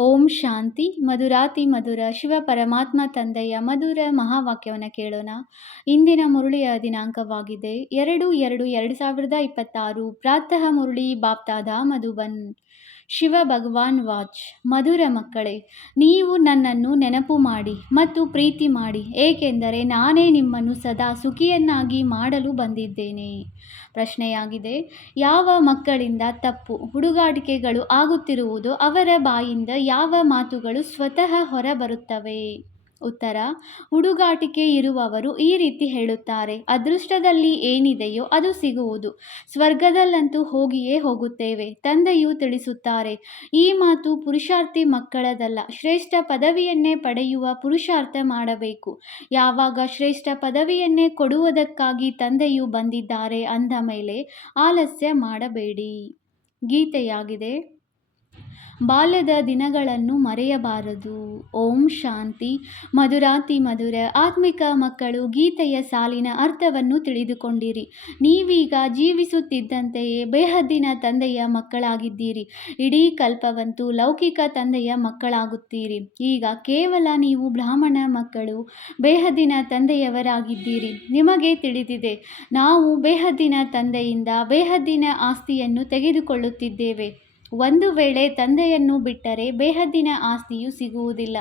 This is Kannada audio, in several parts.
ಓಂ ಶಾಂತಿ ಮಧುರಾತಿ ಮಧುರ ಶಿವ ಪರಮಾತ್ಮ ತಂದೆಯ ಮಧುರ ಮಹಾವಾಕ್ಯವನ್ನು ಕೇಳೋಣ. ಇಂದಿನ ಮುರುಳಿಯ ದಿನಾಂಕವಾಗಿದೆ 2/2/2026. ಪ್ರಾತಃ ಮುರುಳಿ ಬಾಪ್ತಾದ ಮಧುಬನ್. ಶಿವ ಭಗವಾನ್ ವಾಚ್. ಮಧುರ ಮಕ್ಕಳೇ, ನೀವು ನನ್ನನ್ನು ನೆನಪು ಮಾಡಿ ಮತ್ತು ಪ್ರೀತಿ ಮಾಡಿ, ಏಕೆಂದರೆ ನಾನೇ ನಿಮ್ಮನ್ನು ಸದಾ ಸುಖಿಯನ್ನಾಗಿ ಮಾಡಲು ಬಂದಿದ್ದೇನೆ. ಪ್ರಶ್ನೆಯಾಗಿದೆ, ಯಾವ ಮಕ್ಕಳಿಂದ ತಪ್ಪು ಹುಡುಗಾಟಿಕೆಗಳು ಆಗುತ್ತಿರುವುದೋ ಅವರ ಬಾಯಿಂದ ಯಾವ ಮಾತುಗಳು ಸ್ವತಃ ಹೊರಬರುತ್ತವೆ? ಉತ್ತರ: ಹುಡುಗಾಟಿಕೆ ಇರುವವರು ಈ ರೀತಿ ಹೇಳುತ್ತಾರೆ, ಅದೃಷ್ಟದಲ್ಲಿ ಏನಿದೆಯೋ ಅದು ಸಿಗುವುದು, ಸ್ವರ್ಗದಲ್ಲಂತೂ ಹೋಗಿಯೇ ಹೋಗುತ್ತೇವೆ. ತಂದೆಯು ತಿಳಿಸುತ್ತಾರೆ, ಈ ಮಾತು ಪುರುಷಾರ್ಥಿ ಮಕ್ಕಳದಲ್ಲ, ಶ್ರೇಷ್ಠ ಪದವಿಯನ್ನೇ ಪಡೆಯುವ ಪುರುಷಾರ್ಥ ಮಾಡಬೇಕು. ಯಾವಾಗ ಶ್ರೇಷ್ಠ ಪದವಿಯನ್ನೇ ಕೊಡುವುದಕ್ಕಾಗಿ ತಂದೆಯು ಬಂದಿದ್ದಾರೆ ಅಂದ ಮೇಲೆ ಆಲಸ್ಯ ಮಾಡಬೇಡಿ. ಗೀತೆಯಾಗಿದೆ. ಬಾಲ್ಯದ ದಿನಗಳನ್ನು ಮರೆಯಬಾರದು. ಓಂ ಶಾಂತಿ. ಮಧುರಾತಿ ಮಧುರ ಆತ್ಮಿಕ ಮಕ್ಕಳು, ಗೀತೆಯ ಸಾಲಿನ ಅರ್ಥವನ್ನು ತಿಳಿದುಕೊಂಡಿರಿ. ನೀವೀಗ ಜೀವಿಸುತ್ತಿದ್ದಂತೆಯೇ ಬೇಹದ್ದಿನ ತಂದೆಯ ಮಕ್ಕಳಾಗಿದ್ದೀರಿ. ಇಡೀ ಕಲ್ಪವಂತೂ ಲೌಕಿಕ ತಂದೆಯ ಮಕ್ಕಳಾಗುತ್ತೀರಿ. ಈಗ ಕೇವಲ ನೀವು ಬ್ರಾಹ್ಮಣ ಮಕ್ಕಳು ಬೇಹದ್ದಿನ ತಂದೆಯವರಾಗಿದ್ದೀರಿ. ನಿಮಗೆ ತಿಳಿದಿದೆ, ನಾವು ಬೇಹದ್ದಿನ ತಂದೆಯಿಂದ ಬೇಹದ್ದಿನ ಆಸ್ತಿಯನ್ನು ತೆಗೆದುಕೊಳ್ಳುತ್ತಿದ್ದೇವೆ. ಒಂದು ವೇಳೆ ತಂದೆಯನ್ನು ಬಿಟ್ಟರೆ ಬೇಹದ್ದಿನ ಆಸ್ತಿಯು ಸಿಗುವುದಿಲ್ಲ.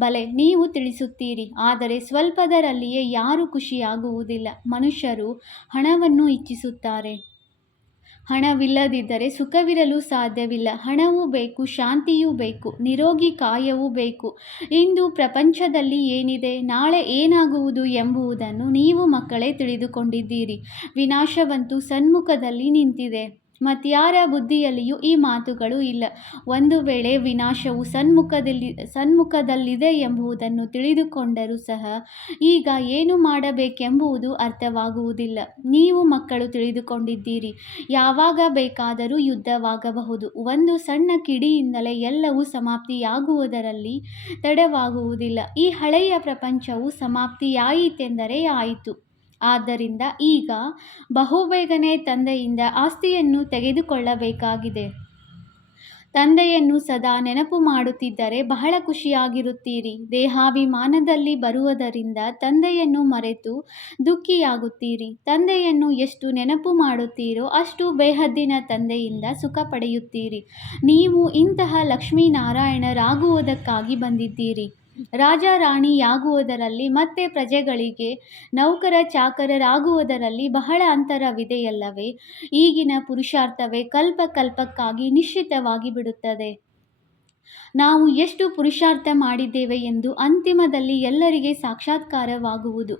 ಬಲೆ, ನೀವು ತಿಳಿಸುತ್ತೀರಿ, ಆದರೆ ಸ್ವಲ್ಪದರಲ್ಲಿಯೇ ಯಾರೂ ಖುಷಿಯಾಗುವುದಿಲ್ಲ. ಮನುಷ್ಯರು ಹಣವನ್ನು ಇಚ್ಛಿಸುತ್ತಾರೆ. ಹಣವಿಲ್ಲದಿದ್ದರೆ ಸುಖವಿರಲು ಸಾಧ್ಯವಿಲ್ಲ. ಹಣವೂ ಬೇಕು, ಶಾಂತಿಯೂ ಬೇಕು, ನಿರೋಗಿ ಕಾಯವೂ ಬೇಕು. ಇಂದು ಪ್ರಪಂಚದಲ್ಲಿ ಏನಿದೆ, ನಾಳೆ ಏನಾಗುವುದು ಎಂಬುದನ್ನು ನೀವು ಮಕ್ಕಳೇ ತಿಳಿದುಕೊಂಡಿದ್ದೀರಿ. ವಿನಾಶವಂತೂ ಸನ್ಮುಖದಲ್ಲಿ ನಿಂತಿದೆ. ಮತ್ಯಾರ ಬುದ್ಧಿಯಲ್ಲಿಯೂ ಈ ಮಾತುಗಳು ಇಲ್ಲ. ಒಂದು ವೇಳೆ ವಿನಾಶವು ಸನ್ಮುಖದಲ್ಲಿದೆ ಎಂಬುದನ್ನು ತಿಳಿದುಕೊಂಡರೂ ಸಹ ಈಗ ಏನು ಮಾಡಬೇಕೆಂಬುದು ಅರ್ಥವಾಗುವುದಿಲ್ಲ. ನೀವು ಮಕ್ಕಳು ತಿಳಿದುಕೊಂಡಿದ್ದೀರಿ, ಯಾವಾಗ ಬೇಕಾದರೂ ಯುದ್ಧವಾಗಬಹುದು. ಒಂದು ಸಣ್ಣ ಕಿಡಿಯಿಂದಲೇ ಎಲ್ಲವೂ ಸಮಾಪ್ತಿಯಾಗುವುದರಲ್ಲಿ ತಡವಾಗುವುದಿಲ್ಲ. ಈ ಹಳೆಯ ಪ್ರಪಂಚವು ಸಮಾಪ್ತಿಯಾಯಿತೆಂದರೆ ಆಯಿತು. ಆದ್ದರಿಂದ ಈಗ ಬಹುಬೇಗನೆ ತಂದೆಯಿಂದ ಆಸ್ತಿಯನ್ನು ತೆಗೆದುಕೊಳ್ಳಬೇಕಾಗಿದೆ. ತಂದೆಯನ್ನು ಸದಾ ನೆನಪು ಮಾಡುತ್ತಿದ್ದರೆ ಬಹಳ ಖುಷಿಯಾಗಿರುತ್ತೀರಿ. ದೇಹಾಭಿಮಾನದಲ್ಲಿ ಬರುವುದರಿಂದ ತಂದೆಯನ್ನು ಮರೆತು ದುಃಖಿಯಾಗುತ್ತೀರಿ. ತಂದೆಯನ್ನು ಎಷ್ಟು ನೆನಪು ಮಾಡುತ್ತೀರೋ ಅಷ್ಟು ಬೇಹದ್ದಿನ ತಂದೆಯಿಂದ ಸುಖ ಪಡೆಯುತ್ತೀರಿ. ನೀವು ಇಂತಹ ಲಕ್ಷ್ಮೀನಾರಾಯಣರಾಗುವುದಕ್ಕಾಗಿ ಬಂದಿದ್ದೀರಿ. ರಾಜ ರಾಣಿಯಾಗುವುದರಲ್ಲಿ ಮತ್ತೆ ಪ್ರಜೆಗಳಿಗೆ ನೌಕರ ಚಾಕರರಾಗುವುದರಲ್ಲಿ ಬಹಳ ಅಂತರವಿದೆಯಲ್ಲವೇ? ಈಗಿನ ಪುರುಷಾರ್ಥವೇ ಕಲ್ಪಕ್ಕಾಗಿ ನಿಶ್ಚಿತವಾಗಿ ಬಿಡುತ್ತದೆ. ನಾವು ಎಷ್ಟು ಪುರುಷಾರ್ಥ ಮಾಡಿದ್ದೇವೆ ಎಂದು ಅಂತಿಮದಲ್ಲಿ ಎಲ್ಲರಿಗೆ ಸಾಕ್ಷಾತ್ಕಾರವಾಗುವುದು.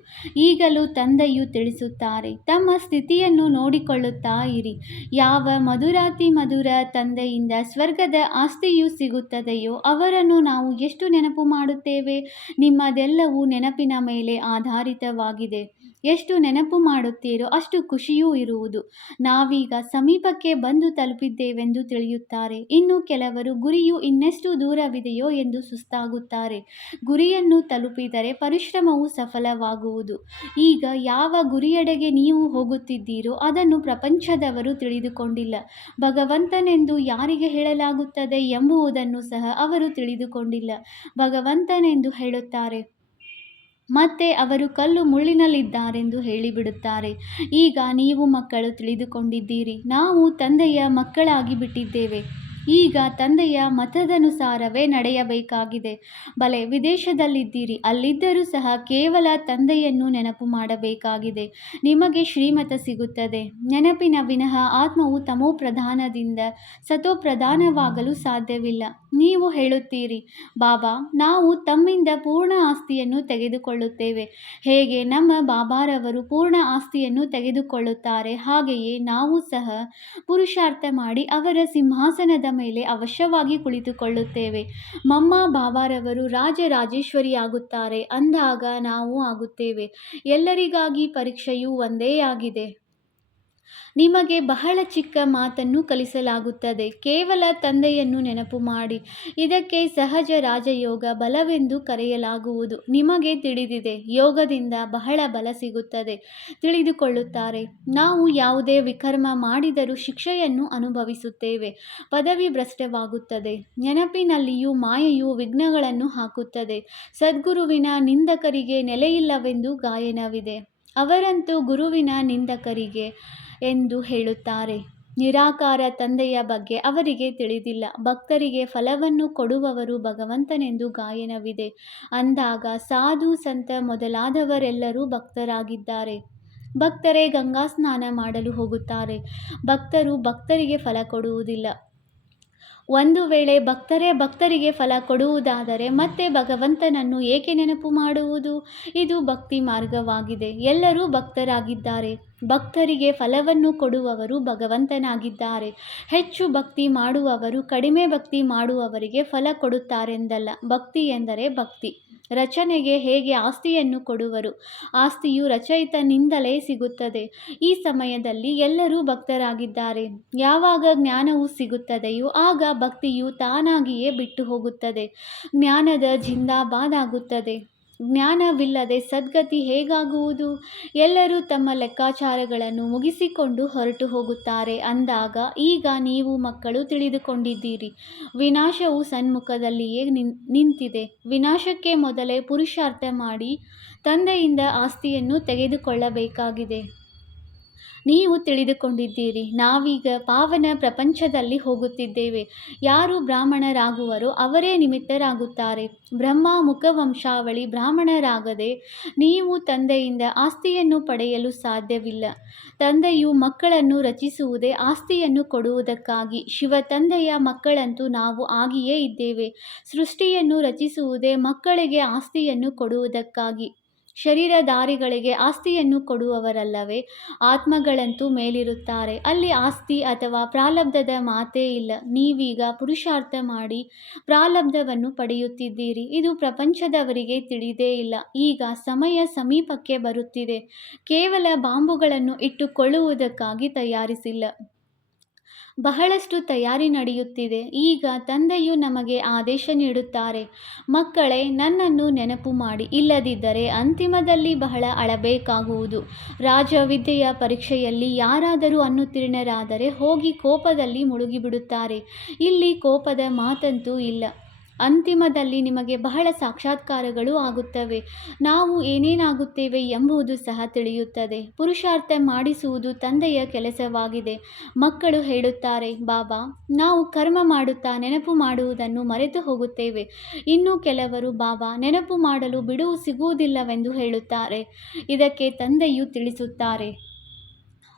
ಈಗಲೂ ತಂದೆಯು ತಿಳಿಸುತ್ತಾರೆ, ತಮ್ಮ ಸ್ಥಿತಿಯನ್ನು ನೋಡಿಕೊಳ್ಳುತ್ತಾ ಇರಿ. ಯಾವ ಮಧುರಾತಿ ಮಧುರ ತಂದೆಯಿಂದ ಸ್ವರ್ಗದ ಆಸ್ತಿಯು ಸಿಗುತ್ತದೆಯೋ ಅವರನ್ನು ನಾವು ಎಷ್ಟು ನೆನಪು ಮಾಡುತ್ತೇವೆ? ನಿಮ್ಮದೆಲ್ಲವೂ ನೆನಪಿನ ಮೇಲೆ ಆಧಾರಿತವಾಗಿದೆ. ಎಷ್ಟು ನೆನಪು ಮಾಡುತ್ತೀರೋ ಅಷ್ಟು ಖುಷಿಯೂ ಇರುವುದು. ನಾವೀಗ ಸಮೀಪಕ್ಕೆ ಬಂದು ತಲುಪಿದ್ದೇವೆಂದು ತಿಳಿಯುತ್ತಾರೆ. ಇನ್ನು ಕೆಲವರು ಗುರಿಯು ಇನ್ನೆಷ್ಟು ದೂರವಿದೆಯೋ ಎಂದು ಸುಸ್ತಾಗುತ್ತಾರೆ. ಗುರಿಯನ್ನು ತಲುಪಿದರೆ ಪರಿಶ್ರಮವು ಸಫಲವಾಗುವುದು. ಈಗ ಯಾವ ಗುರಿಯೆಡೆಗೆ ನೀವು ಹೋಗುತ್ತಿದ್ದೀರೋ ಅದನ್ನು ಪ್ರಪಂಚದವರು ತಿಳಿದುಕೊಂಡಿಲ್ಲ. ಭಗವಂತನೆಂದು ಯಾರಿಗೆ ಹೇಳಲಾಗುತ್ತದೆ ಎಂಬುದನ್ನು ಸಹ ಅವರು ತಿಳಿದುಕೊಂಡಿಲ್ಲ. ಭಗವಂತನೆಂದು ಹೇಳುತ್ತಾರೆ, ಮತ್ತೆ ಅವರು ಕಲ್ಲು ಮುಳ್ಳಿನಲ್ಲಿದ್ದಾರೆಂದು ಹೇಳಿಬಿಡುತ್ತಾರೆ. ಈಗ ನೀವು ಮಕ್ಕಳು ತಿಳಿದುಕೊಂಡಿದ್ದೀರಿ, ನಾವು ತಂದೆಯ ಮಕ್ಕಳಾಗಿ ಬಿಟ್ಟಿದ್ದೇವೆ. ಈಗ ತಂದೆಯ ಮತದನುಸಾರವೇ ನಡೆಯಬೇಕಾಗಿದೆ. ಬಲೆ, ವಿದೇಶದಲ್ಲಿದ್ದೀರಿ, ಅಲ್ಲಿದ್ದರೂ ಸಹ ಕೇವಲ ತಂದೆಯನ್ನು ನೆನಪು ಮಾಡಬೇಕಾಗಿದೆ. ನಿಮಗೆ ಶ್ರೀಮತ ಸಿಗುತ್ತದೆ. ನೆನಪಿನ ವಿನಃ ಆತ್ಮವು ತಮೋಪ್ರಧಾನದಿಂದ ಸತೋಪ್ರಧಾನವಾಗಲು ಸಾಧ್ಯವಿಲ್ಲ. ನೀವು ಹೇಳುತ್ತೀರಿ, ಬಾಬಾ, ನಾವು ತಮ್ಮಿಂದ ಪೂರ್ಣ ಆಸ್ತಿಯನ್ನು ತೆಗೆದುಕೊಳ್ಳುತ್ತೇವೆ. ಹೇಗೆ ನಮ್ಮ ಬಾಬಾರವರು ಪೂರ್ಣ ಆಸ್ತಿಯನ್ನು ತೆಗೆದುಕೊಳ್ಳುತ್ತಾರೆ, ಹಾಗೆಯೇ ನಾವು ಸಹ ಪುರುಷಾರ್ಥ ಮಾಡಿ ಅವರ ಸಿಂಹಾಸನದ ಮೇಲೆ ಅವಶ್ಯವಾಗಿ ಕುಳಿತುಕೊಳ್ಳುತ್ತೇವೆ. ಮಮ್ಮ ಬಾಬಾರವರು ರಾಜರಾಜೇಶ್ವರಿಯಾಗುತ್ತಾರೆ ಅಂದಾಗ ನಾವು ಆಗುತ್ತೇವೆ. ಎಲ್ಲರಿಗಾಗಿ ಪರೀಕ್ಷೆಯು ಒಂದೇ ಆಗಿದೆ. ನಿಮಗೆ ಬಹಳ ಚಿಕ್ಕ ಮಾತನ್ನು ಕಲಿಸಲಾಗುತ್ತದೆ. ಕೇವಲ ತಂದೆಯನ್ನು ನೆನಪು ಮಾಡಿ. ಇದಕ್ಕೆ ಸಹಜ ರಾಜಯೋಗ ಬಲವೆಂದು ಕರೆಯಲಾಗುವುದು. ನಿಮಗೆ ತಿಳಿದಿದೆ, ಯೋಗದಿಂದ ಬಹಳ ಬಲ ಸಿಗುತ್ತದೆ. ತಿಳಿದುಕೊಳ್ಳುತ್ತಾರೆ. ನಾವು ಯಾವುದೇ ವಿಕರ್ಮ ಮಾಡಿದರೂ ಶಿಕ್ಷೆಯನ್ನು ಅನುಭವಿಸುತ್ತೇವೆ. ಪದವಿ ಭ್ರಷ್ಟವಾಗುತ್ತದೆ. ನೆನಪಿನಲ್ಲಿಯೂ ಮಾಯೆಯು ವಿಘ್ನಗಳನ್ನು ಹಾಕುತ್ತದೆ. ಸದ್ಗುರುವಿನ ನಿಂದಕರಿಗೆ ನೆಲೆಯಿಲ್ಲವೆಂದು ಗಾಯನವಿದೆ. ಅವರಂತೂ ಗುರುವಿನ ನಿಂದಕರಿಗೆ ಎಂದು ಹೇಳುತ್ತಾರೆ. ನಿರಾಕಾರ ತಂದೆಯ ಬಗ್ಗೆ ಅವರಿಗೆ ತಿಳಿದಿಲ್ಲ. ಭಕ್ತರಿಗೆ ಫಲವನ್ನು ಕೊಡುವವರು ಭಗವಂತನೆಂದು ಗಾಯನವಿದೆ. ಅಂದಾಗ ಸಾಧು ಸಂತ ಮೊದಲಾದವರೆಲ್ಲರೂ ಭಕ್ತರಾಗಿದ್ದಾರೆ. ಭಕ್ತರೇ ಗಂಗಾ ಸ್ನಾನ ಮಾಡಲು ಹೋಗುತ್ತಾರೆ. ಭಕ್ತರು ಭಕ್ತರಿಗೆ ಫಲ ಕೊಡುವುದಿಲ್ಲ. ಒಂದು ವೇಳೆ ಭಕ್ತರಿಗೆ ಫಲ ಕೊಡುವುದಾದರೆ ಮತ್ತೆ ಭಗವಂತನನ್ನು ಏಕೆ ನೆನಪು ಮಾಡುವುದು? ಇದು ಭಕ್ತಿ ಮಾರ್ಗವಾಗಿದೆ. ಎಲ್ಲರೂ ಭಕ್ತರಾಗಿದ್ದಾರೆ. ಭಕ್ತರಿಗೆ ಫಲವನ್ನು ಕೊಡುವವರು ಭಗವಂತನಾಗಿದ್ದಾರೆ. ಹೆಚ್ಚು ಭಕ್ತಿ ಮಾಡುವವರು ಕಡಿಮೆ ಭಕ್ತಿ ಮಾಡುವವರಿಗೆ ಫಲ ಕೊಡುತ್ತಾರೆಂದಲ್ಲ. ಭಕ್ತಿ ಎಂದರೆ ಭಕ್ತಿ. ರಚನೆಗೆ ಹೇಗೆ ಆಸ್ತಿಯನ್ನು ಕೊಡುವರು? ಆಸ್ತಿಯು ರಚಯಿತನಿಂದಲೇ ಸಿಗುತ್ತದೆ. ಈ ಸಮಯದಲ್ಲಿ ಎಲ್ಲರೂ ಭಕ್ತರಾಗಿದ್ದಾರೆ. ಯಾವಾಗ ಜ್ಞಾನವು ಸಿಗುತ್ತದೆಯೋ ಆಗ ಭಕ್ತಿಯು ತಾನಾಗಿಯೇ ಬಿಟ್ಟು ಹೋಗುತ್ತದೆ. ಜ್ಞಾನದ ಜಿಂದಾಬಾದ್ ಆಗುತ್ತದೆ. ಜ್ಞಾನವಿಲ್ಲದೆ ಸದ್ಗತಿ ಹೇಗಾಗುವುದು? ಎಲ್ಲರೂ ತಮ್ಮ ಲೆಕ್ಕಾಚಾರಗಳನ್ನು ಮುಗಿಸಿಕೊಂಡು ಹೊರಟು ಹೋಗುತ್ತಾರೆ. ಅಂದಾಗ ಈಗ ನೀವು ಮಕ್ಕಳು ತಿಳಿದುಕೊಂಡಿದ್ದೀರಿ, ವಿನಾಶವು ಸನ್ಮುಖದಲ್ಲಿಯೇ ನಿಂತಿದೆ. ವಿನಾಶಕ್ಕೆ ಮೊದಲೇ ಪುರುಷಾರ್ಥ ಮಾಡಿ ತಂದೆಯಿಂದ ಆಸ್ತಿಯನ್ನು ತೆಗೆದುಕೊಳ್ಳಬೇಕಾಗಿದೆ. ನೀವು ತಿಳಿದುಕೊಂಡಿದ್ದೀರಿ, ನಾವೀಗ ಪಾವನ ಪ್ರಪಂಚದಲ್ಲಿ ಹೋಗುತ್ತಿದ್ದೇವೆ. ಯಾರು ಬ್ರಾಹ್ಮಣರಾಗುವರೋ ಅವರೇ ನಿಮಿತ್ತರಾಗುತ್ತಾರೆ. ಬ್ರಹ್ಮ ಮುಖವಂಶಾವಳಿ ಬ್ರಾಹ್ಮಣರಾಗದೆ ನೀವು ತಂದೆಯಿಂದ ಆಸ್ತಿಯನ್ನು ಪಡೆಯಲು ಸಾಧ್ಯವಿಲ್ಲ. ತಂದೆಯು ಮಕ್ಕಳನ್ನು ರಚಿಸುವುದೇ ಆಸ್ತಿಯನ್ನು ಕೊಡುವುದಕ್ಕಾಗಿ. ಶಿವ ತಂದೆಯ ಮಕ್ಕಳಂತೂ ನಾವು ಆಗಿಯೇ ಇದ್ದೇವೆ. ಸೃಷ್ಟಿಯನ್ನು ರಚಿಸುವುದೇ ಮಕ್ಕಳಿಗೆ ಆಸ್ತಿಯನ್ನು ಕೊಡುವುದಕ್ಕಾಗಿ. ಶರೀರಧಾರಿಗಳಿಗೆ ಆಸ್ತಿಯನ್ನು ಕೊಡುವವರಲ್ಲವೇ? ಆತ್ಮಗಳಂತೂ ಮೇಲಿರುತ್ತಾರೆ. ಅಲ್ಲಿ ಆಸ್ತಿ ಅಥವಾ ಪ್ರಾರಬ್ಧದ ಮಾತೇ ಇಲ್ಲ. ನೀವೀಗ ಪುರುಷಾರ್ಥ ಮಾಡಿ ಪ್ರಾರಬ್ಧವನ್ನು ಪಡೆಯುತ್ತಿದ್ದೀರಿ. ಇದು ಪ್ರಪಂಚದವರಿಗೆ ತಿಳಿದೇ ಇಲ್ಲ. ಈಗ ಸಮಯ ಸಮೀಪಕ್ಕೆ ಬರುತ್ತಿದೆ. ಕೇವಲ ಬಾಂಬುಗಳನ್ನು ಇಟ್ಟುಕೊಳ್ಳುವುದಕ್ಕಾಗಿ ತಯಾರಿಸಿಲ್ಲ. ಬಹಳಷ್ಟು ತಯಾರಿ ನಡೆಯುತ್ತಿದೆ. ಈಗ ತಂದೆಯು ನಮಗೆ ಆದೇಶ ನೀಡುತ್ತಾರೆ, ಮಕ್ಕಳೇ ನನ್ನನ್ನು ನೆನಪು ಮಾಡಿ, ಇಲ್ಲದಿದ್ದರೆ ಅಂತಿಮದಲ್ಲಿ ಬಹಳ ಅಳಬೇಕಾಗುವುದು. ರಾಜವಿದ್ಯೆಯ ಪರೀಕ್ಷೆಯಲ್ಲಿ ಯಾರಾದರೂ ಅನುತ್ತೀರ್ಣರಾದರೆ ಹೋಗಿ ಕೋಪದಲ್ಲಿ ಮುಳುಗಿಬಿಡುತ್ತಾರೆ. ಇಲ್ಲಿ ಕೋಪದ ಮಾತಂತೂ ಇಲ್ಲ. ಅಂತಿಮದಲ್ಲಿ ನಿಮಗೆ ಬಹಳ ಸಾಕ್ಷಾತ್ಕಾರಗಳು ಆಗುತ್ತವೆ. ನಾವು ಏನೇನಾಗುತ್ತೇವೆ ಎಂಬುದು ಸಹ ತಿಳಿಯುತ್ತದೆ. ಪುರುಷಾರ್ಥ ಮಾಡಿಸುವುದು ತಂದೆಯ ಕೆಲಸವಾಗಿದೆ. ಮಕ್ಕಳು ಹೇಳುತ್ತಾರೆ, ಬಾಬಾ, ನಾವು ಕರ್ಮ ಮಾಡುತ್ತಾ ನೆನಪು ಮಾಡುವುದನ್ನು ಮರೆತು ಹೋಗುತ್ತೇವೆ. ಇನ್ನು ಕೆಲವರು ಬಾಬಾ ನೆನಪು ಮಾಡಲು ಬಿಡುವು ಸಿಗುವುದಿಲ್ಲವೆಂದು ಹೇಳುತ್ತಾರೆ. ಇದಕ್ಕೆ ತಂದೆಯು ತಿಳಿಸುತ್ತಾರೆ,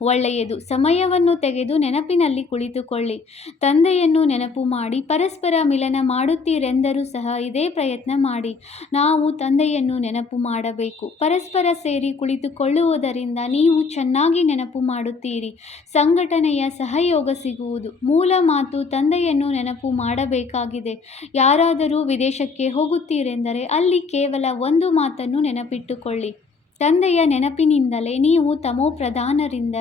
ಒಳ್ಳೆಯದು. ಸಮಯವನ್ನು ತೆಗೆದು ನೆನಪಿನಲ್ಲಿ ಕುಳಿತುಕೊಳ್ಳಿ. ತಂದೆಯನ್ನು ನೆನಪು ಮಾಡಿ ಪರಸ್ಪರ ಮಿಲನ ಮಾಡುತ್ತೀರೆಂದರೂ ಸಹ ಇದೇ ಪ್ರಯತ್ನ ಮಾಡಿ. ನಾವು ತಂದೆಯನ್ನು ನೆನಪು ಮಾಡಬೇಕು. ಪರಸ್ಪರ ಸೇರಿ ಕುಳಿತುಕೊಳ್ಳುವುದರಿಂದ ನೀವು ಚೆನ್ನಾಗಿ ನೆನಪು ಮಾಡುತ್ತೀರಿ. ಸಂಘಟನೆಯ ಸಹಯೋಗ ಸಿಗುವುದು. ಮೂಲ ಮಾತು ತಂದೆಯನ್ನು ನೆನಪು ಮಾಡಬೇಕಾಗಿದೆ. ಯಾರಾದರೂ ವಿದೇಶಕ್ಕೆ ಹೋಗುತ್ತೀರೆಂದರೆ ಅಲ್ಲಿ ಕೇವಲ ಒಂದು ಮಾತನ್ನು ನೆನಪಿಟ್ಟುಕೊಳ್ಳಿ, ತಂದೆಯ ನೆನಪಿನಿಂದಲೇ ನೀವು ತಮೋಪ್ರಧಾನರಿಂದ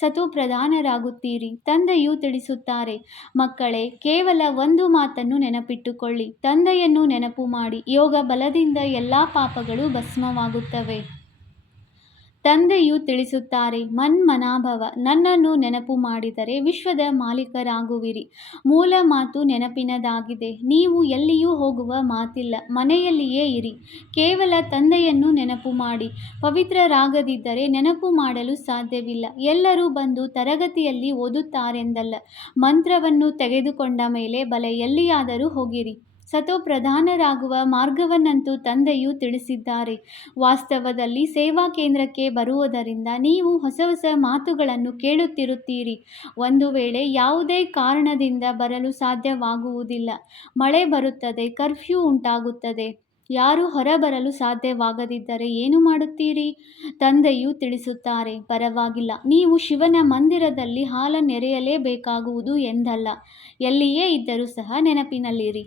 ಸತೋಪ್ರಧಾನರಾಗುತ್ತೀರಿ. ತಂದೆಯು ತಿಳಿಸುತ್ತಾರೆ, ಮಕ್ಕಳೇ, ಕೇವಲ ಒಂದು ಮಾತನ್ನು ನೆನಪಿಟ್ಟುಕೊಳ್ಳಿ, ತಂದೆಯನ್ನು ನೆನಪು ಮಾಡಿ. ಯೋಗ ಬಲದಿಂದ ಎಲ್ಲ ಪಾಪಗಳು ಭಸ್ಮವಾಗುತ್ತವೆ. ತಂದೆಯು ತಿಳಿಸುತ್ತಾರೆ, ಮನ್ಮನಾಭವ, ನನ್ನನ್ನು ನೆನಪು ಮಾಡಿದರೆ ವಿಶ್ವದ ಮಾಲೀಕರಾಗುವಿರಿ. ಮೂಲ ಮಾತು ನೆನಪಿನದಾಗಿದೆ. ನೀವು ಎಲ್ಲಿಯೂ ಹೋಗುವ ಮಾತಿಲ್ಲ. ಮನೆಯಲ್ಲಿಯೇ ಇರಿ. ಕೇವಲ ತಂದೆಯನ್ನು ನೆನಪು ಮಾಡಿ. ಪವಿತ್ರರಾಗದಿದ್ದರೆ ನೆನಪು ಮಾಡಲು ಸಾಧ್ಯವಿಲ್ಲ. ಎಲ್ಲರೂ ಬಂದು ತರಗತಿಯಲ್ಲಿ ಓದುತ್ತಾರೆಂದಲ್ಲ. ಮಂತ್ರವನ್ನು ತೆಗೆದುಕೊಂಡ ಮೇಲೆ ಬಲೆ ಎಲ್ಲಿಯಾದರೂ ಹೋಗಿರಿ. ಸತೋಪ್ರಧಾನರಾಗುವ ಮಾರ್ಗವನ್ನಂತೂ ತಂದೆಯು ತಿಳಿಸಿದ್ದಾರೆ. ವಾಸ್ತವದಲ್ಲಿ ಸೇವಾ ಕೇಂದ್ರಕ್ಕೆ ಬರುವುದರಿಂದ ನೀವು ಹೊಸ ಹೊಸ ಮಾತುಗಳನ್ನು ಕೇಳುತ್ತಿರುತ್ತೀರಿ. ಒಂದು ವೇಳೆ ಯಾವುದೇ ಕಾರಣದಿಂದ ಬರಲು ಸಾಧ್ಯವಾಗುವುದಿಲ್ಲ, ಮಳೆ ಬರುತ್ತದೆ, ಕರ್ಫ್ಯೂ ಉಂಟಾಗುತ್ತದೆ, ಯಾರೂ ಹೊರಬರಲು ಸಾಧ್ಯವಾಗದಿದ್ದರೆ ಏನು ಮಾಡುತ್ತೀರಿ? ತಂದೆಯು ತಿಳಿಸುತ್ತಾರೆ, ಪರವಾಗಿಲ್ಲ, ನೀವು ಶಿವನ ಮಂದಿರದಲ್ಲಿ ಹಾಲನ್ನೆರೆಯಲೇಬೇಕಾಗುವುದು ಎಂದಲ್ಲ. ಎಲ್ಲಿಯೇ ಇದ್ದರೂ ಸಹ ನೆನಪಿನಲ್ಲಿರಿ.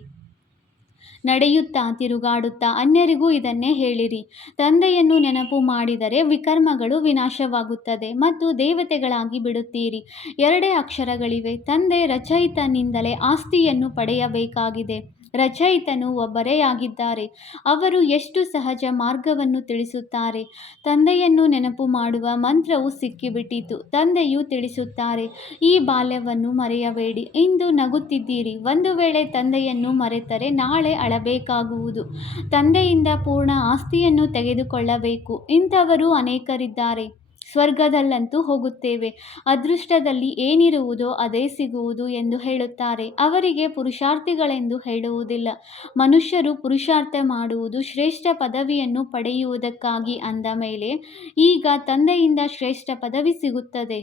ನಡೆಯುತ್ತಾ ತಿರುಗಾಡುತ್ತಾ ಅನ್ಯರಿಗೂ ಇದನ್ನೇ ಹೇಳಿರಿ. ತಂದೆಯನ್ನು ನೆನಪು ಮಾಡಿದರೆ ವಿಕರ್ಮಗಳು ವಿನಾಶವಾಗುತ್ತದೆ ಮತ್ತು ದೇವತೆಗಳಾಗಿ ಬಿಡುತ್ತೀರಿ. ಎರಡೇ ಅಕ್ಷರಗಳಿವೆ. ತಂದೆ ರಚಯಿತನಿಂದಲೇ ಆಸ್ತಿಯನ್ನು ಪಡೆಯಬೇಕಾಗಿದೆ. ರಚಯಿತನು ಒಬ್ಬರೇ ಆಗಿದ್ದಾರೆ. ಅವರು ಎಷ್ಟು ಸಹಜ ಮಾರ್ಗವನ್ನು ತಿಳಿಸುತ್ತಾರೆ. ತಂದೆಯನ್ನು ನೆನಪು ಮಾಡುವ ಮಂತ್ರವು ಸಿಕ್ಕಿಬಿಟ್ಟಿತು. ತಂದೆಯು ತಿಳಿಸುತ್ತಾರೆ, ಈ ಬಾಲ್ಯವನ್ನು ಮರೆಯಬೇಡಿ. ಇಂದು ನಗುತ್ತಿದ್ದೀರಿ. ಒಂದು ವೇಳೆ ತಂದೆಯನ್ನು ಮರೆತರೆ ನಾಳೆ ಅಳಬೇಕಾಗುವುದು. ತಂದೆಯಿಂದ ಪೂರ್ಣ ಆಸ್ತಿಯನ್ನು ತೆಗೆದುಕೊಳ್ಳಬೇಕು. ಇಂಥವರು ಅನೇಕರಿದ್ದಾರೆ. ಸ್ವರ್ಗದಲ್ಲಂತೂ ಹೋಗುತ್ತೇವೆ, ಅದೃಷ್ಟದಲ್ಲಿ ಏನಿರುವುದೋ ಅದೇ ಸಿಗುವುದು ಎಂದು ಹೇಳುತ್ತಾರೆ. ಅವರಿಗೆ ಪುರುಷಾರ್ಥಿಗಳೆಂದು ಹೇಳುವುದಿಲ್ಲ. ಮನುಷ್ಯರು ಪುರುಷಾರ್ಥ ಮಾಡುವುದು ಶ್ರೇಷ್ಠ ಪದವಿಯನ್ನು ಪಡೆಯುವುದಕ್ಕಾಗಿ. ಅಂದ ಮೇಲೆ ಈಗ ತಂದೆಯಿಂದ ಶ್ರೇಷ್ಠ ಪದವಿ ಸಿಗುತ್ತದೆ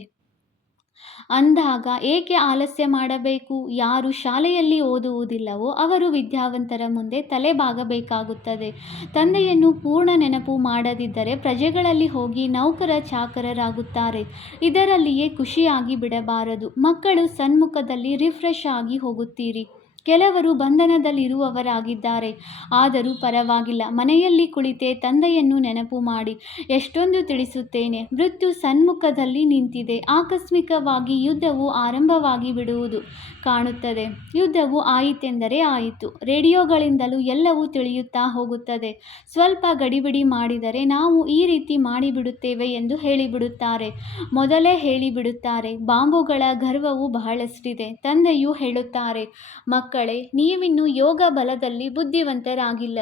ಅಂದಾಗ ಏಕೆ ಆಲಸ್ಯ ಮಾಡಬೇಕು? ಯಾರು ಶಾಲೆಯಲ್ಲಿ ಓದುವುದಿಲ್ಲವೋ ಅವರು ವಿದ್ಯಾವಂತರ ಮುಂದೆ ತಲೆಬಾಗಬೇಕಾಗುತ್ತದೆ. ತಂದೆಯನ್ನು ಪೂರ್ಣ ನೆನಪು ಮಾಡದಿದ್ದರೆ ಪ್ರಜೆಗಳಲ್ಲಿ ಹೋಗಿ ನೌಕರ ಚಾಕರರಾಗುತ್ತಾರೆ. ಇದರಲ್ಲಿಯೇ ಖುಷಿಯಾಗಿ ಬಿಡಬಾರದು. ಮಕ್ಕಳು ಸನ್ಮುಖದಲ್ಲಿ ರಿಫ್ರೆಶ್ ಆಗಿ ಹೋಗುತ್ತೀರಿ. ಕೆಲವರು ಬಂಧನದಲ್ಲಿರುವವರಾಗಿದ್ದಾರೆ. ಆದರೂ ಪರವಾಗಿಲ್ಲ, ಮನೆಯಲ್ಲಿ ಕುಳಿತೇ ತಂದೆಯನ್ನು ನೆನಪು ಮಾಡಿ. ಎಷ್ಟೊಂದು ತಿಳಿಸುತ್ತೇನೆ. ಮೃತ್ಯು ಸನ್ಮುಖದಲ್ಲಿ ನಿಂತಿದೆ. ಆಕಸ್ಮಿಕವಾಗಿ ಯುದ್ಧವು ಆರಂಭವಾಗಿ ಬಿಡುವುದು ಕಾಣುತ್ತದೆ. ಯುದ್ಧವು ಆಯಿತೆಂದರೆ ಆಯಿತು. ರೇಡಿಯೋಗಳಿಂದಲೂ ಎಲ್ಲವೂ ತಿಳಿಯುತ್ತಾ ಹೋಗುತ್ತದೆ. ಸ್ವಲ್ಪ ಗಡಿಬಿಡಿ ಮಾಡಿದರೆ ನಾವು ಈ ರೀತಿ ಮಾಡಿಬಿಡುತ್ತೇವೆ ಎಂದು ಹೇಳಿಬಿಡುತ್ತಾರೆ. ಮೊದಲೇ ಹೇಳಿಬಿಡುತ್ತಾರೆ. ಬಾಂಬುಗಳ ಗರ್ವವು ಬಹಳಷ್ಟಿದೆ. ತಂದೆಯು ಹೇಳುತ್ತಾರೆ, ಮಕ್ಕಳೇ, ನೀವಿನ್ನೂ ಯೋಗ ಬಲದಲ್ಲಿ ಬುದ್ಧಿವಂತರಾಗಿಲ್ಲ.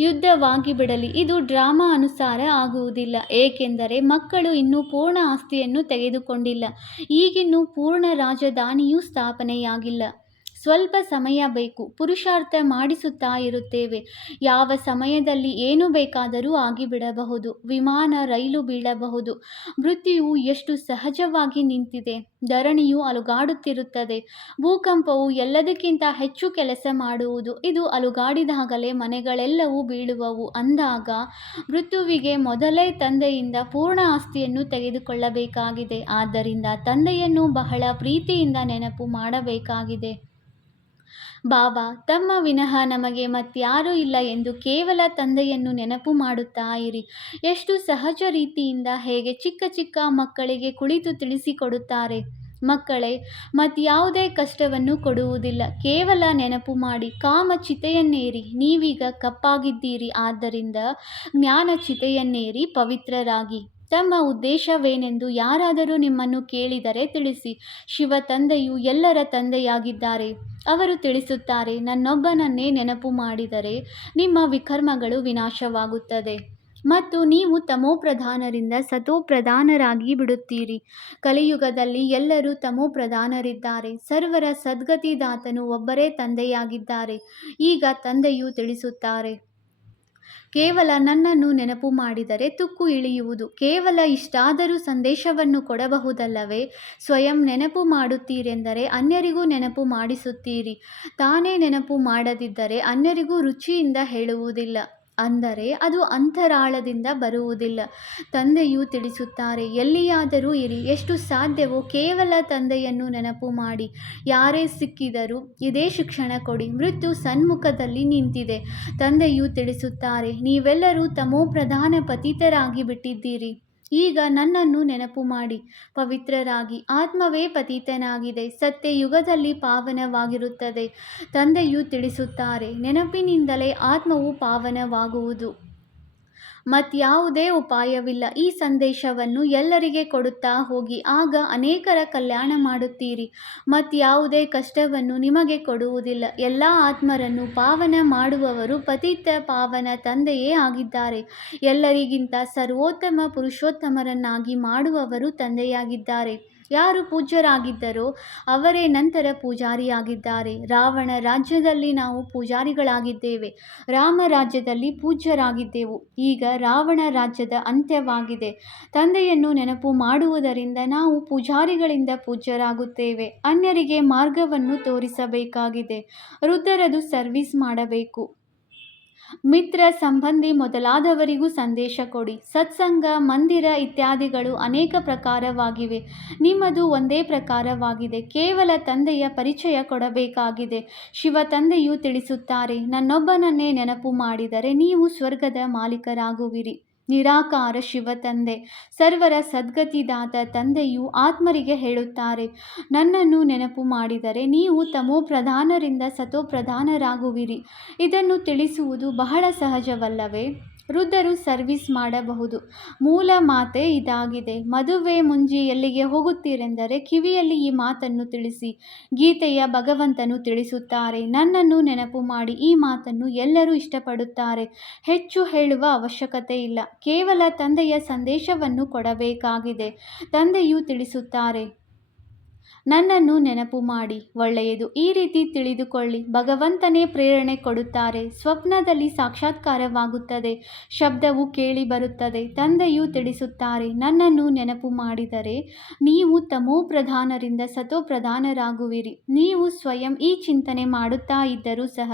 ಯುದ್ಧವಾಗಿ ಬಿಡಲಿ. ಇದು ಡ್ರಾಮಾ ಅನುಸಾರ ಆಗುವುದಿಲ್ಲ. ಏಕೆಂದರೆ ಮಕ್ಕಳು ಇನ್ನೂ ಪೂರ್ಣ ಆಸ್ತಿಯನ್ನು ತೆಗೆದುಕೊಂಡಿಲ್ಲ. ಈಗಿನ್ನೂ ಪೂರ್ಣ ರಾಜಧಾನಿಯೂ ಸ್ಥಾಪನೆಯಾಗಿಲ್ಲ. ಸ್ವಲ್ಪ ಸಮಯ ಬೇಕು. ಪುರುಷಾರ್ಥ ಮಾಡಿಸುತ್ತಾ ಇರುತ್ತೇವೆ. ಯಾವ ಸಮಯದಲ್ಲಿ ಏನು ಬೇಕಾದರೂ ಆಗಿಬಿಡಬಹುದು. ವಿಮಾನ, ರೈಲು ಬೀಳಬಹುದು. ಮೃತ್ಯುವು ಎಷ್ಟು ಸಹಜವಾಗಿ ನಿಂತಿದೆ. ಧರಣಿಯು ಅಲುಗಾಡುತ್ತಿರುತ್ತದೆ. ಭೂಕಂಪವು ಎಲ್ಲದಕ್ಕಿಂತ ಹೆಚ್ಚು ಕೆಲಸ ಮಾಡುವುದು. ಇದು ಅಲುಗಾಡಿದಾಗಲೇ ಮನೆಗಳೆಲ್ಲವೂ ಬೀಳುವವು. ಅಂದಾಗ ಮೃತ್ಯುವಿಗೆ ಮೊದಲೇ ತಂದೆಯಿಂದ ಪೂರ್ಣ ಆಸ್ತಿಯನ್ನು ತೆಗೆದುಕೊಳ್ಳಬೇಕಾಗಿದೆ. ಆದ್ದರಿಂದ ತಂದೆಯನ್ನು ಬಹಳ ಪ್ರೀತಿಯಿಂದ ನೆನಪು ಮಾಡಬೇಕಾಗಿದೆ. ಬಾಬಾ ತಮ್ಮ ವಿನಃ ನಮಗೆ ಮತ್ಯಾರೂ ಇಲ್ಲ ಎಂದು ಕೇವಲ ತಂದೆಯನ್ನು ನೆನಪು ಮಾಡುತ್ತಾ ಇರಿ. ಎಷ್ಟು ಸಹಜ ರೀತಿಯಿಂದ ಹೇಗೆ ಚಿಕ್ಕ ಚಿಕ್ಕ ಮಕ್ಕಳಿಗೆ ಕುಳಿತು ತಿಳಿಸಿಕೊಡುತ್ತಾರೆ. ಮಕ್ಕಳೇ, ಮತ್ಯಾವುದೇ ಕಷ್ಟವನ್ನು ಕೊಡುವುದಿಲ್ಲ. ಕೇವಲ ನೆನಪು ಮಾಡಿ. ಕಾಮ ಚಿತೆಯನ್ನೇರಿ. ನೀವೀಗ ಕಪ್ಪಾಗಿದ್ದೀರಿ. ಆದ್ದರಿಂದ ಜ್ಞಾನ ಚಿತೆಯನ್ನೇರಿ ಪವಿತ್ರರಾಗಿ. ತಮ್ಮ ಉದ್ದೇಶವೇನೆಂದು ಯಾರಾದರೂ ನಿಮ್ಮನ್ನು ಕೇಳಿದರೆ ತಿಳಿಸಿ. ಶಿವ ತಂದೆಯು ಎಲ್ಲರ ತಂದೆಯಾಗಿದ್ದಾರೆ. ಅವರು ತಿಳಿಸುತ್ತಾರೆ, ನನ್ನೊಬ್ಬನನ್ನೇ ನೆನಪು ಮಾಡಿದರೆ ನಿಮ್ಮ ವಿಕರ್ಮಗಳು ವಿನಾಶವಾಗುತ್ತದೆ ಮತ್ತು ನೀವು ತಮೋಪ್ರಧಾನರಿಂದ ಸತೋಪ್ರಧಾನರಾಗಿ ಬಿಡುತ್ತೀರಿ. ಕಲಿಯುಗದಲ್ಲಿ ಎಲ್ಲರೂ ತಮೋಪ್ರಧಾನರಿದ್ದಾರೆ. ಸರ್ವರ ಸದ್ಗತಿದಾತನು ಒಬ್ಬರೇ ತಂದೆಯಾಗಿದ್ದಾರೆ. ಈಗ ತಂದೆಯು ತಿಳಿಸುತ್ತಾರೆ, ಕೇವಲ ನನ್ನನ್ನು ನೆನಪು ಮಾಡಿದರೆ ತುಕ್ಕು ಇಳಿಯುವುದು. ಕೇವಲ ಇಷ್ಟಾದರೂ ಸಂದೇಶವನ್ನು ಕೊಡಬಹುದಲ್ಲವೇ? ಸ್ವಯಂ ನೆನಪು ಮಾಡುತ್ತೀರೆಂದರೆ ಅನ್ಯರಿಗೂ ನೆನಪು ಮಾಡಿಸುತ್ತೀರಿ. ತಾನೇ ನೆನಪು ಮಾಡದಿದ್ದರೆ ಅನ್ಯರಿಗೂ ರುಚಿಯಿಂದ ಹೇಳುವುದಿಲ್ಲ. ಅಂದರೆ ಅದು ಅಂತರಾಳದಿಂದ ಬರುವುದಿಲ್ಲ. ತಂದೆಯು ತಿಳಿಸುತ್ತಾರೆ, ಎಲ್ಲಿಯಾದರೂ ಇರಿ. ಎಷ್ಟು ಸಾಧ್ಯವೋ ಕೇವಲ ತಂದೆಯನ್ನು ನೆನಪು ಮಾಡಿ. ಯಾರೇ ಸಿಕ್ಕಿದರೂ ಇದೇ ಶಿಕ್ಷಣ ಕೊಡಿ. ಮೃತ್ಯು ಸನ್ಮುಖದಲ್ಲಿ ನಿಂತಿದೆ. ತಂದೆಯು ತಿಳಿಸುತ್ತಾರೆ, ನೀವೆಲ್ಲರೂ ತಮೋಪ್ರಧಾನ ಪತಿತರಾಗಿ ಬಿಟ್ಟಿದ್ದೀರಿ. ಈಗ ನನ್ನನ್ನು ನೆನಪು ಮಾಡಿ ಪವಿತ್ರರಾಗಿ. ಆತ್ಮವೇ ಪತಿತನಾಗಿದೆ. ಸತ್ಯಯುಗದಲ್ಲಿ ಪಾವನವಾಗಿರುತ್ತದೆ. ತಂದೆಯು ತಿಳಿಸುತ್ತಾರೆ, ನೆನಪಿನಿಂದಲೇ ಆತ್ಮವು ಪಾವನವಾಗುವುದು. ಮತ್ಯಾವುದೇ ಉಪಾಯವಿಲ್ಲ. ಈ ಸಂದೇಶವನ್ನು ಎಲ್ಲರಿಗೆ ಕೊಡುತ್ತಾ ಹೋಗಿ. ಆಗ ಅನೇಕರ ಕಲ್ಯಾಣ ಮಾಡುತ್ತೀರಿ. ಮತ್ಯಾವುದೇ ಕಷ್ಟವನ್ನು ನಿಮಗೆ ಕೊಡುವುದಿಲ್ಲ. ಎಲ್ಲ ಆತ್ಮರನ್ನು ಪಾವನ ಮಾಡುವವರು ಪತಿತ ಪಾವನ ತಂದೆಯೇ ಆಗಿದ್ದಾರೆ. ಎಲ್ಲರಿಗಿಂತ ಸರ್ವೋತ್ತಮ ಪುರುಷೋತ್ತಮರನ್ನಾಗಿ ಮಾಡುವವರು ತಂದೆಯಾಗಿದ್ದಾರೆ. ಯಾರು ಪೂಜ್ಯರಾಗಿದ್ದರೋ ಅವರೇ ನಂತರ ಪೂಜಾರಿಯಾಗಿದ್ದಾರೆ. ರಾವಣ ರಾಜ್ಯದಲ್ಲಿ ನಾವು ಪೂಜಾರಿಗಳಾಗಿದ್ದೇವೆ. ರಾಮ ರಾಜ್ಯದಲ್ಲಿ ಪೂಜ್ಯರಾಗಿದ್ದೆವು. ಈಗ ರಾವಣ ರಾಜ್ಯದ ಅಂತ್ಯವಾಗಿದೆ. ತಂದೆಯನ್ನು ನೆನಪು ಮಾಡುವುದರಿಂದ ನಾವು ಪೂಜಾರಿಗಳಿಂದ ಪೂಜ್ಯರಾಗುತ್ತೇವೆ. ಅನ್ಯರಿಗೆ ಮಾರ್ಗವನ್ನು ತೋರಿಸಬೇಕಾಗಿದೆ. ವೃದ್ಧರದು ಸರ್ವಿಸ್ ಮಾಡಬೇಕು. ಮಿತ್ರ ಸಂಬಂಧಿ ಮೊದಲಾದವರಿಗೂ ಸಂದೇಶ ಕೊಡಿ. ಸತ್ಸಂಗ, ಮಂದಿರ ಇತ್ಯಾದಿಗಳು ಅನೇಕ ಪ್ರಕಾರವಾಗಿವೆ. ನಿಮ್ಮದು ಒಂದೇ ಪ್ರಕಾರವಾಗಿದೆ. ಕೇವಲ ತಂದೆಯ ಪರಿಚಯ ಕೊಡಬೇಕಾಗಿದೆ. ಶಿವ ತಂದೆಯು ತಿಳಿಸುತ್ತಾರೆ, ನನ್ನೊಬ್ಬನನ್ನೇ ನೆನಪು ಮಾಡಿದರೆ ನೀವು ಸ್ವರ್ಗದ ಮಾಲೀಕರಾಗುವಿರಿ. ನಿರಾಕಾರ ಶಿವ ತಂದೆ, ಸರ್ವರ ಸದ್ಗತಿದಾತ ತಂದೆಯು ಆತ್ಮರಿಗೆ ಹೇಳುತ್ತಾರೆ, ನನ್ನನ್ನು ನೆನಪು ಮಾಡಿದರೆ ನೀವು ತಮೋಪ್ರಧಾನರಿಂದ ಸತೋಪ್ರಧಾನರಾಗುವಿರಿ. ಇದನ್ನು ತಿಳಿಸುವುದು ಬಹಳ ಸಹಜವಲ್ಲವೇ? ವೃದ್ಧರು ಸರ್ವಿಸ್ ಮಾಡಬಹುದು. ಮೂಲ ಮಾತೇ ಇದಾಗಿದೆ. ಮದುವೆ ಮುಂಜಿ ಎಲ್ಲಿಗೆ ಹೋಗುತ್ತೀರೆಂದರೆ ಕಿವಿಯಲ್ಲಿ ಈ ಮಾತನ್ನು ತಿಳಿಸಿ. ಗೀತೆಯ ಭಗವಂತನು ತಿಳಿಸುತ್ತಾರೆ, ನನ್ನನ್ನು ನೆನಪು ಮಾಡಿ. ಈ ಮಾತನ್ನು ಎಲ್ಲರೂ ಇಷ್ಟಪಡುತ್ತಾರೆ. ಹೆಚ್ಚು ಹೇಳುವ ಅವಶ್ಯಕತೆ ಇಲ್ಲ. ಕೇವಲ ತಂದೆಯ ಸಂದೇಶವನ್ನು ಕೊಡಬೇಕಾಗಿದೆ. ತಂದೆಯು ತಿಳಿಸುತ್ತಾರೆ, ನನ್ನನ್ನು ನೆನಪು ಮಾಡಿ. ಒಳ್ಳೆಯದು. ಈ ರೀತಿ ತಿಳಿದುಕೊಳ್ಳಿ. ಭಗವಂತನೇ ಪ್ರೇರಣೆ ಕೊಡುತ್ತಾರೆ. ಸ್ವಪ್ನದಲ್ಲಿ ಸಾಕ್ಷಾತ್ಕಾರವಾಗುತ್ತದೆ. ಶಬ್ದವು ಕೇಳಿ ಬರುತ್ತದೆ. ತಂದೆಯು ತಿಳಿಸುತ್ತಾರೆ, ನನ್ನನ್ನು ನೆನಪು ಮಾಡಿದರೆ ನೀವು ತಮೋಪ್ರಧಾನರಿಂದ ಸತೋಪ್ರಧಾನರಾಗುವಿರಿ. ನೀವು ಸ್ವಯಂ ಈ ಚಿಂತನೆ ಮಾಡುತ್ತಾ ಇದ್ದರೂ ಸಹ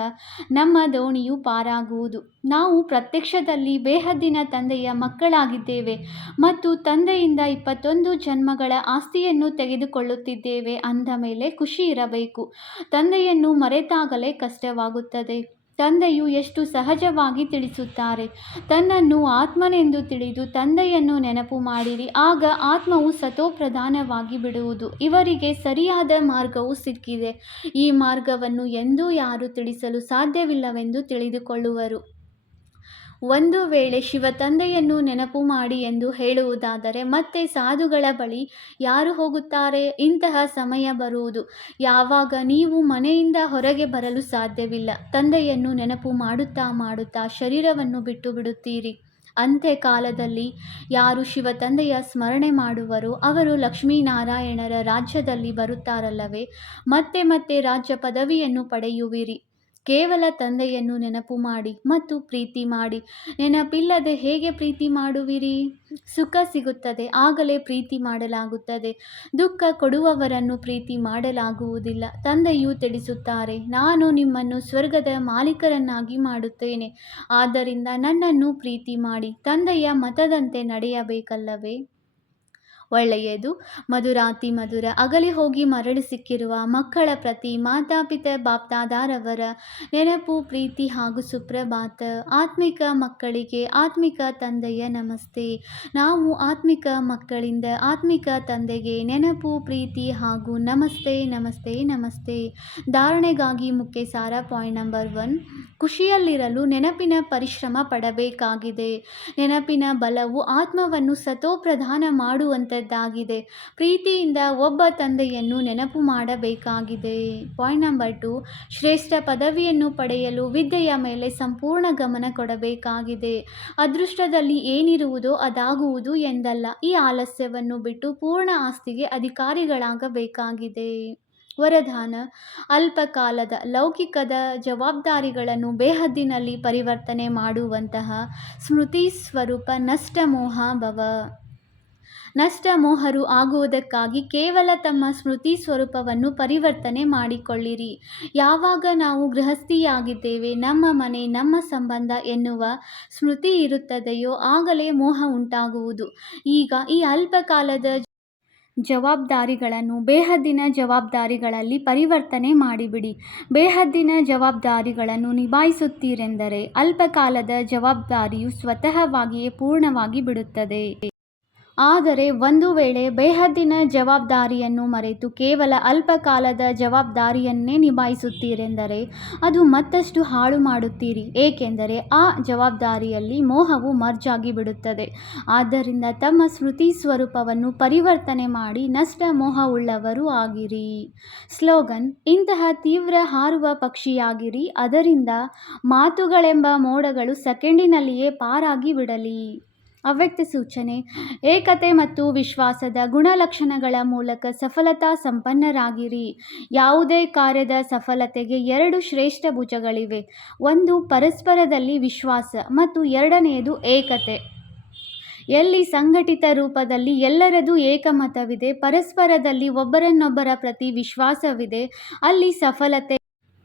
ನಮ್ಮ ದೋಣಿಯು ಪಾರಾಗುವುದು. ನಾವು ಪ್ರತ್ಯಕ್ಷದಲ್ಲಿ ಬೇಹದ್ದಿನ ತಂದೆಯ ಮಕ್ಕಳಾಗಿದ್ದೇವೆ ಮತ್ತು ತಂದೆಯಿಂದ 21 ಜನ್ಮಗಳ ಆಸ್ತಿಯನ್ನು ತೆಗೆದುಕೊಳ್ಳುತ್ತಿದ್ದೇವೆ ಅಂದ ಮೇಲೆ ಖುಷಿ ಇರಬೇಕು. ತಂದೆಯನ್ನು ಮರೆತಾಗಲೇ ಕಷ್ಟವಾಗುತ್ತದೆ. ತಂದೆಯು ಎಷ್ಟು ಸಹಜವಾಗಿ ತಿಳಿಸುತ್ತಾರೆ, ತನ್ನನ್ನು ಆತ್ಮನೆಂದು ತಿಳಿದು ತಂದೆಯನ್ನು ನೆನಪು ಮಾಡಿರಿ. ಆಗ ಆತ್ಮವು ಸತೋಪ್ರಧಾನವಾಗಿ ಬಿಡುವುದು. ಇವರಿಗೆ ಸರಿಯಾದ ಮಾರ್ಗವು ಸಿಕ್ಕಿದೆ. ಈ ಮಾರ್ಗವನ್ನು ಎಂದೂ ಯಾರೂ ತಿಳಿಸಲು ಸಾಧ್ಯವಿಲ್ಲವೆಂದು ತಿಳಿದುಕೊಳ್ಳುವರು. ಒಂದು ವೇಳೆ ಶಿವ ತಂದೆಯನ್ನು ನೆನಪು ಮಾಡಿ ಎಂದು ಹೇಳುವುದಾದರೆ ಮತ್ತೆ ಸಾಧುಗಳ ಬಳಿ ಯಾರು ಹೋಗುತ್ತಾರೆ? ಇಂತಹ ಸಮಯ ಬರುವುದು ಯಾವಾಗ ನೀವು ಮನೆಯಿಂದ ಹೊರಗೆ ಬರಲು ಸಾಧ್ಯವಿಲ್ಲ. ತಂದೆಯನ್ನು ನೆನಪು ಮಾಡುತ್ತಾ ಮಾಡುತ್ತಾ ಶರೀರವನ್ನು ಬಿಟ್ಟು ಬಿಡುತ್ತೀರಿ. ಅಂತ್ಯಕಾಲದಲ್ಲಿ ಯಾರು ಶಿವ ತಂದೆಯ ಸ್ಮರಣೆ ಮಾಡುವರೋ ಅವರು ಲಕ್ಷ್ಮೀನಾರಾಯಣರ ರಾಜ್ಯದಲ್ಲಿ ಬರುತ್ತಾರಲ್ಲವೇ? ಮತ್ತೆ ಮತ್ತೆ ರಾಜ್ಯ ಪದವಿಯನ್ನು ಪಡೆಯುವಿರಿ. ಕೇವಲ ತಂದೆಯನ್ನು ನೆನಪು ಮಾಡಿ ಮತ್ತು ಪ್ರೀತಿ ಮಾಡಿ. ನೆನಪಿಲ್ಲದೆ ಹೇಗೆ ಪ್ರೀತಿ ಮಾಡುವಿರಿ? ಸುಖ ಸಿಗುತ್ತದೆ, ಆಗಲೇ ಪ್ರೀತಿ ಮಾಡಲಾಗುತ್ತದೆ. ದುಃಖ ಕೊಡುವವರನ್ನು ಪ್ರೀತಿ ಮಾಡಲಾಗುವುದಿಲ್ಲ. ತಂದೆಯು ತಿಳಿಸುತ್ತಾರೆ, ನಾನು ನಿಮ್ಮನ್ನು ಸ್ವರ್ಗದ ಮಾಲೀಕರನ್ನಾಗಿ ಮಾಡುತ್ತೇನೆ. ಆದ್ದರಿಂದ ನನ್ನನ್ನು ಪ್ರೀತಿ ಮಾಡಿ. ತಂದೆಯ ಮತದಂತೆ ನಡೆಯಬೇಕಲ್ಲವೇ? ಒಳ್ಳೆಯದು. ಮಧುರಾತಿ ಮಧುರ. ಅಗಲಿ ಹೋಗಿ ಮರಳಿ ಸಿಕ್ಕಿರುವ ಮಕ್ಕಳ ಪ್ರತಿ ಮಾತಾಪಿತ ಬಾಪ್ದಾದಾರವರ ನೆನಪು, ಪ್ರೀತಿ ಹಾಗೂ ಸುಪ್ರಭಾತ. ಆತ್ಮಿಕ ಮಕ್ಕಳಿಗೆ ಆತ್ಮಿಕ ತಂದೆಯ ನಮಸ್ತೆ. ನಾವು ಆತ್ಮಿಕ ಮಕ್ಕಳಿಂದ ಆತ್ಮಿಕ ತಂದೆಗೆ ನೆನಪು, ಪ್ರೀತಿ ಹಾಗೂ ನಮಸ್ತೆ ನಮಸ್ತೆ ನಮಸ್ತೆ. ಧಾರಣೆಗಾಗಿ ಮುಖ್ಯ ಸಾರ. ಪಾಯಿಂಟ್ ನಂಬರ್ 1, ಖುಷಿಯಲ್ಲಿರಲು ನೆನಪಿನ ಪರಿಶ್ರಮ ಪಡಬೇಕಾಗಿದೆ. ನೆನಪಿನ ಬಲವು ಆತ್ಮವನ್ನು ಸತೋಪ್ರಧಾನ ಮಾಡುವಂಥದ್ದಾಗಿದೆ. ಪ್ರೀತಿಯಿಂದ ಒಬ್ಬ ತಂದೆಯನ್ನು ನೆನಪು ಮಾಡಬೇಕಾಗಿದೆ. ಪಾಯಿಂಟ್ ನಂಬರ್ 2, ಶ್ರೇಷ್ಠ ಪದವಿಯನ್ನು ಪಡೆಯಲು ವಿದ್ಯೆಯ ಮೇಲೆ ಸಂಪೂರ್ಣ ಗಮನ ಕೊಡಬೇಕಾಗಿದೆ. ಅದೃಷ್ಟದಲ್ಲಿ ಏನಿರುವುದೋ ಅದಾಗುವುದು ಎಂದಲ್ಲ. ಈ ಆಲಸ್ಯವನ್ನು ಬಿಟ್ಟು ಪೂರ್ಣ ಆಸ್ತಿಗೆ ಅಧಿಕಾರಿಗಳಾಗಬೇಕಾಗಿದೆ. ವರದಾನ: ಅಲ್ಪಕಾಲದ ಲೌಕಿಕದ ಜವಾಬ್ದಾರಿಗಳನ್ನು ಬೇಹದ್ದಿನಲ್ಲಿ ಪರಿವರ್ತನೆ ಮಾಡುವಂತಹ ಸ್ಮೃತಿ ಸ್ವರೂಪ ನಷ್ಟಮೋಹ ಭವ. ನಷ್ಟಮೋಹರು ಆಗುವುದಕ್ಕಾಗಿ ಕೇವಲ ತಮ್ಮ ಸ್ಮೃತಿ ಸ್ವರೂಪವನ್ನು ಪರಿವರ್ತನೆ ಮಾಡಿಕೊಳ್ಳಿರಿ. ಯಾವಾಗ ನಾವು ಗೃಹಸ್ಥಿಯಾಗಿದ್ದೇವೆ, ನಮ್ಮ ಮನೆ, ನಮ್ಮ ಸಂಬಂಧ ಎನ್ನುವ ಸ್ಮೃತಿ ಇರುತ್ತದೆಯೋ ಆಗಲೇ ಮೋಹ ಉಂಟಾಗುವುದು. ಈಗ ಈ ಅಲ್ಪಕಾಲದ ಜವಾಬ್ದಾರಿಗಳನ್ನು ಬೇಹದ್ದಿನ ಜವಾಬ್ದಾರಿಗಳಲ್ಲಿ ಪರಿವರ್ತನೆ ಮಾಡಿಬಿಡಿ. ಬೇಹದ್ದಿನ ಜವಾಬ್ದಾರಿಗಳನ್ನು ನಿಭಾಯಿಸುತ್ತೀರೆಂದರೆ ಅಲ್ಪಕಾಲದ ಜವಾಬ್ದಾರಿಯು ಸ್ವತಃವಾಗಿಯೇ ಪೂರ್ಣವಾಗಿ ಬಿಡುತ್ತದೆ. ಆದರೆ ಒಂದು ವೇಳೆ ಬೇಹದ್ದಿನ ಜವಾಬ್ದಾರಿಯನ್ನು ಮರೆತು ಕೇವಲ ಅಲ್ಪಕಾಲದ ಜವಾಬ್ದಾರಿಯನ್ನೇ ನಿಭಾಯಿಸುತ್ತೀರೆಂದರೆ ಅದು ಮತ್ತಷ್ಟು ಹಾಳು ಮಾಡುತ್ತೀರಿ. ಏಕೆಂದರೆ ಆ ಜವಾಬ್ದಾರಿಯಲ್ಲಿ ಮೋಹವು ಮರ್ಜ್ ಆಗಿ ಬಿಡುತ್ತದೆ. ಆದ್ದರಿಂದ ತಮ್ಮ ಸ್ಮೃತಿ ಸ್ವರೂಪವನ್ನು ಪರಿವರ್ತನೆ ಮಾಡಿ ನಷ್ಟ ಮೋಹವುಳ್ಳವರು ಆಗಿರಿ. ಸ್ಲೋಗನ್: ಇಂತಹ ತೀವ್ರ ಹಾರುವ ಪಕ್ಷಿಯಾಗಿರಿ, ಅದರಿಂದ ಮಾತುಗಳೆಂಬ ಮೋಡಗಳು ಸೆಕೆಂಡಿನಲ್ಲಿಯೇ ಪಾರಾಗಿ ಬಿಡಲಿ. ಅವ್ಯಕ್ತ ಸೂಚನೆ: ಏಕತೆ ಮತ್ತು ವಿಶ್ವಾಸದ ಗುಣಲಕ್ಷಣಗಳ ಮೂಲಕ ಸಫಲತಾ ಸಂಪನ್ನರಾಗಿರಿ. ಯಾವುದೇ ಕಾರ್ಯದ ಸಫಲತೆಗೆ 2 ಶ್ರೇಷ್ಠ ಭುಜಗಳಿವೆ. ಒಂದು ಪರಸ್ಪರದಲ್ಲಿ ವಿಶ್ವಾಸ ಮತ್ತು ಎರಡನೆಯದು ಏಕತೆ. ಎಲ್ಲಿ ಸಂಘಟಿತ ರೂಪದಲ್ಲಿ ಎಲ್ಲರದು ಏಕಮತವಿದೆ, ಪರಸ್ಪರದಲ್ಲಿ ಒಬ್ಬರನ್ನೊಬ್ಬರ ಪ್ರತಿ ವಿಶ್ವಾಸವಿದೆ, ಅಲ್ಲಿ ಸಫಲತೆ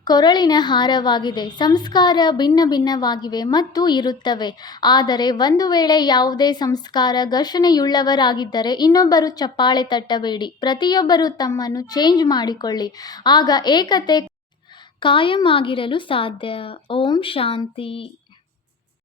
ಕೊರಳಿನ ಹಾರವಾಗಿದೆ. ಸಂಸ್ಕಾರ ಭಿನ್ನ ಭಿನ್ನವಾಗಿವೆ ಮತ್ತು ಇರುತ್ತವೆ. ಆದರೆ ಒಂದು ವೇಳೆ ಯಾವುದೇ ಸಂಸ್ಕಾರ ಘರ್ಷಣೆಯುಳ್ಳವರಾಗಿದ್ದರೆ ಇನ್ನೊಬ್ಬರು ಚಪ್ಪಾಳೆ ತಟ್ಟಬೇಡಿ. ಪ್ರತಿಯೊಬ್ಬರೂ ತಮ್ಮನ್ನು ಚೇಂಜ್ ಮಾಡಿಕೊಳ್ಳಿ. ಆಗ ಏಕತೆ ಕಾಯಂ ಆಗಿರಲು ಸಾಧ್ಯ. ಓಂ ಶಾಂತಿ.